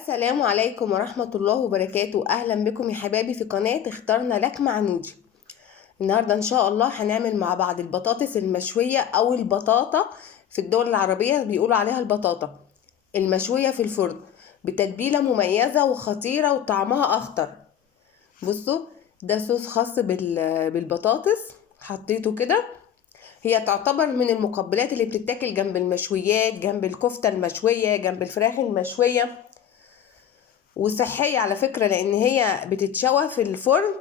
السلام عليكم ورحمة الله وبركاته. أهلا بكم يا حبايبي في قناة اخترنا لك مع نودي. النهاردة إن شاء الله هنعمل مع بعض البطاطس المشوية أو البطاطا. في الدول العربية بيقولوا عليها البطاطا المشوية في الفرن بتتبيلة مميزة وخطيرة وطعمها أخطر. بصوا، ده صوص خاص بالبطاطس حطيته كده. هي تعتبر من المقبلات اللي بتتاكل جنب المشويات، جنب الكفتة المشوية، جنب الفراخ المشوية، وصحية على فكرة لأن هي بتتشوى في الفرن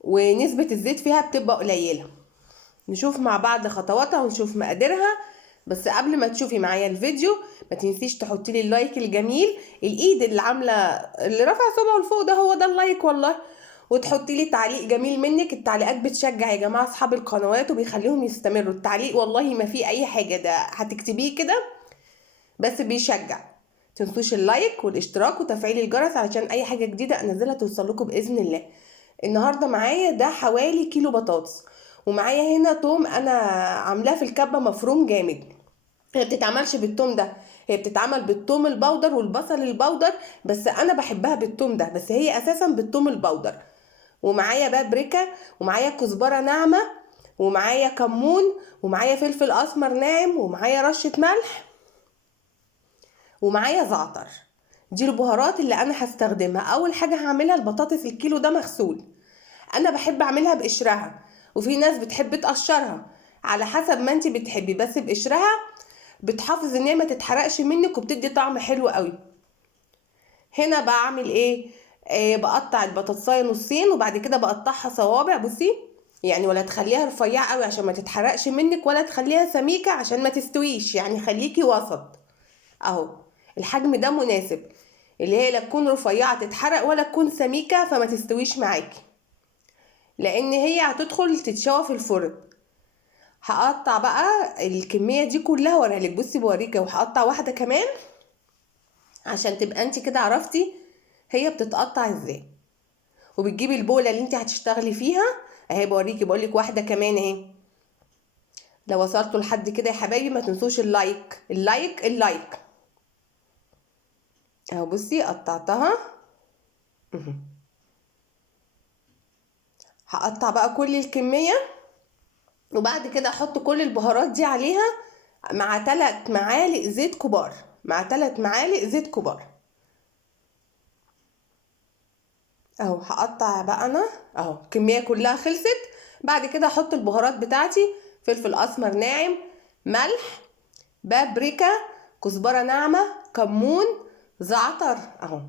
ونسبة الزيت فيها بتبقى قليلة. نشوف مع بعض خطواتها ونشوف مقاديرها. بس قبل ما تشوفي معايا الفيديو ما تنسيش تحطي لي اللايك الجميل، الايد اللي عامله اللي رافع صبعه لفوق ده هو ده اللايك والله. وتحطي لي تعليق جميل منك، التعليقات بتشجع يا جماعه اصحاب القنوات وبيخليهم يستمروا. التعليق والله ما فيه اي حاجه، ده هتكتبيه كده بس بيشجع. تنسوش اللايك والاشتراك وتفعيل الجرس علشان اي حاجه جديده انزلها توصل لكم باذن الله. النهارده معايا ده حوالي كيلو بطاطس، ومعايا هنا توم انا عاملاه في الكبه مفروم جامد. هي بتتعملش بالثوم ده، هي بتتعمل بالثوم البودر والبصل البودر، بس انا بحبها بالثوم ده، بس هي اساسا بالثوم البودر. ومعايا بابريكا، ومعايا كزبره ناعمه، ومعايا كمون، ومعايا فلفل اسمر ناعم، ومعايا رشه ملح، ومعايا زعتر. دي البهارات اللي انا هستخدمها. اول حاجه هعملها البطاطس الكيلو ده مغسول، انا بحب اعملها بقشرها، وفي ناس بتحب تقشرها على حسب ما انت بتحبي، بس بقشرها بتحافظ ان هي ما تتحرقش منك وبتدي طعم حلو قوي. هنا بعمل ايه؟ بقطع البطاطسايه نصين وبعد كده بقطعها صوابع. بصي يعني، ولا تخليها رفيعه قوي عشان ما تتحرقش منك، ولا تخليها سميكه عشان ما تستويش، يعني خليكي وسط اهو. الحجم ده مناسب، اللي هي لا تكون رفيعه تتحرق ولا تكون سميكه فما تستويش معاكي، لان هي هتدخل تتشوى في الفرن. هقطع بقى الكميه دي كلها وراها بصي بوريكي، وهقطع واحده كمان عشان تبقى انت كده عرفتي هي بتتقطع ازاي. وبتجيبي البوله اللي انت هتشتغلي فيها اهي، بوريكي بقولك واحده كمان اهي. لو وصلتوا لحد كده يا حبايبي ما تنسوش اللايك اللايك اللايك اهو. بصي قطعتها. هقطع بقى كل الكميه، وبعد كده احط كل البهارات دي عليها مع 3 معالق زيت كبار، مع 3 معالق زيت كبار اهو. هقطع بقى انا اهو، الكميه كلها خلصت. بعد كده احط البهارات بتاعتي: فلفل اسمر ناعم، ملح، بابريكا، كزبره ناعمه، كمون، زعتر اهو.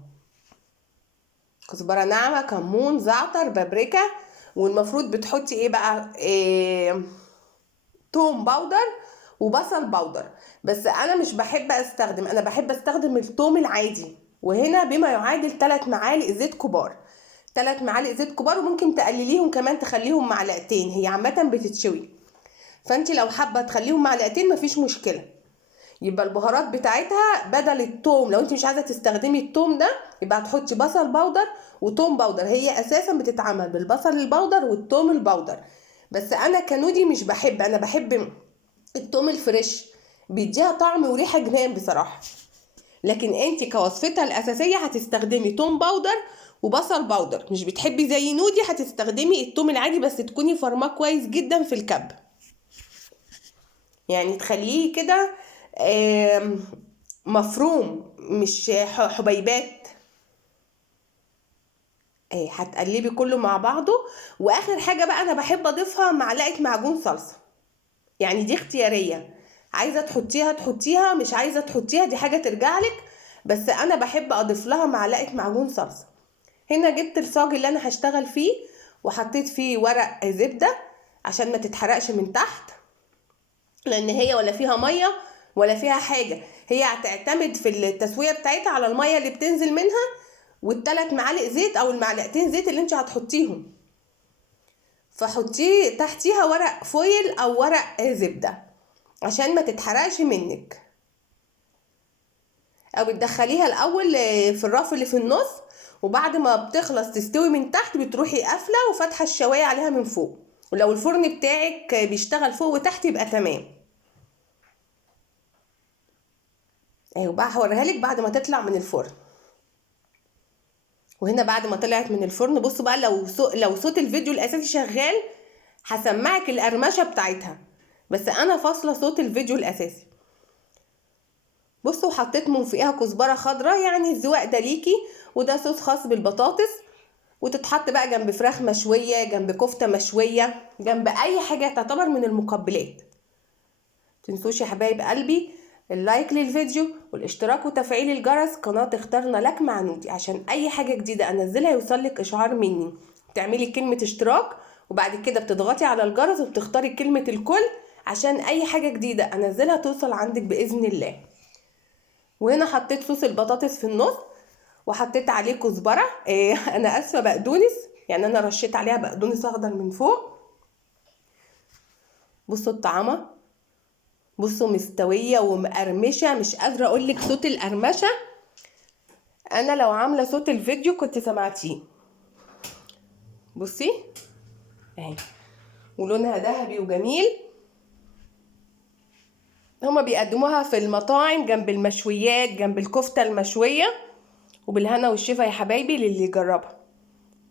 كزبره ناعمه، كمون، زعتر، بابريكا. والمفروض بتحطي ايه بقى؟ توم باودر وبصل باودر، بس انا مش بحب استخدم، انا بحب استخدم التوم العادي. وهنا بما يعادل 3 معالق زيت كبار، 3 معالق زيت كبار، وممكن تقلليهم كمان تخليهم معلقتين، هي عامه بتتشوي، فانت لو حابه تخليهم معلقتين مفيش مشكله. يبقى البهارات بتاعتها بدل التوم، لو انت مش عايزه تستخدمي التوم ده يبقى هتحطي بصل باودر وتوم باودر، هي اساسا بتتعمل بالبصل الباودر والتوم الباودر. بس انا كنودي مش بحب، انا بحب التوم الفريش، بيديها طعم وريحه جنان بصراحه. لكن انت كوصفتها الاساسيه هتستخدمي توم باودر وبصل باودر. مش بتحبي زي نودي هتستخدمي التوم العادي، بس تكوني فرماه كويس جدا في الكب، يعني تخليه كده مفروم مش حبيبات. هتقلبي كله مع بعضه. واخر حاجه بقى انا بحب اضيفها معلقه معجون صلصه، يعني دي اختياريه، عايزه تحطيها تحطيها، مش عايزه تحطيها دي حاجه ترجعلك، بس انا بحب اضيف لها معلقه معجون صلصه. هنا جبت الصاج اللي انا هشتغل فيه وحطيت فيه ورق زبده عشان ما تتحرقش من تحت، لان هي ولا فيها ميه ولا فيها حاجه، هي هتعتمد في التسويه بتاعتها على الميه اللي بتنزل منها والثلاث معالق زيت او المعلقتين زيت اللي انت هتحطيهم. فحطيه تحتيها ورق فويل او ورق زبده عشان ما تتحرقش منك، او بتدخليها الاول في الرف اللي في النص، وبعد ما بتخلص تستوي من تحت بتروحي قافله وفاتحه الشوايه عليها من فوق، ولو الفرن بتاعك بيشتغل فوق وتحت يبقى تمام. اهي بقى هوريها لك بعد ما تطلع من الفرن. وهنا بعد ما طلعت من الفرن بصوا بقى، لو صوت الفيديو الاساسي شغال هسمعك القرمشه بتاعتها، بس انا فاصله صوت الفيديو الاساسي. بصوا حطيت من فوقها كزبره خضراء، يعني الذواق ده ليكي. وده صوص خاص بالبطاطس، وتتحط بقى جنب فراخ مشويه، جنب كفته مشويه، جنب اي حاجه تعتبر من المقبلات. تنسوش يا حبايب قلبي اللايك للفيديو والاشتراك وتفعيل الجرس قناة اخترنا لك مع نودي، عشان اي حاجة جديدة انزلها يوصلك اشعار مني. تعملي كلمة اشتراك وبعد كده بتضغطي على الجرس وبتختاري كلمة الكل عشان اي حاجة جديدة انزلها توصل عندك باذن الله. وهنا حطيت صوص البطاطس في النص، وحطيت عليه كزبرة انا اسفة بقدونس، يعني انا رشيت عليها بقدونس اخضر من فوق. بصوا الطعامة، بصوا مستوية ومقرمشة، مش قادرة اقولك صوت القرمشة. انا لو عاملة صوت الفيديو كنت سمعتيه. بصي اهي، ولونها ذهبي وجميل. هما بيقدموها في المطاعم جنب المشويات، جنب الكفتة المشوية. وبالهنا والشفا يا حبايبي للي يجربها.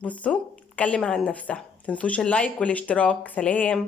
بصوا اتكلم عن نفسها. متنسوش اللايك والاشتراك. سلام.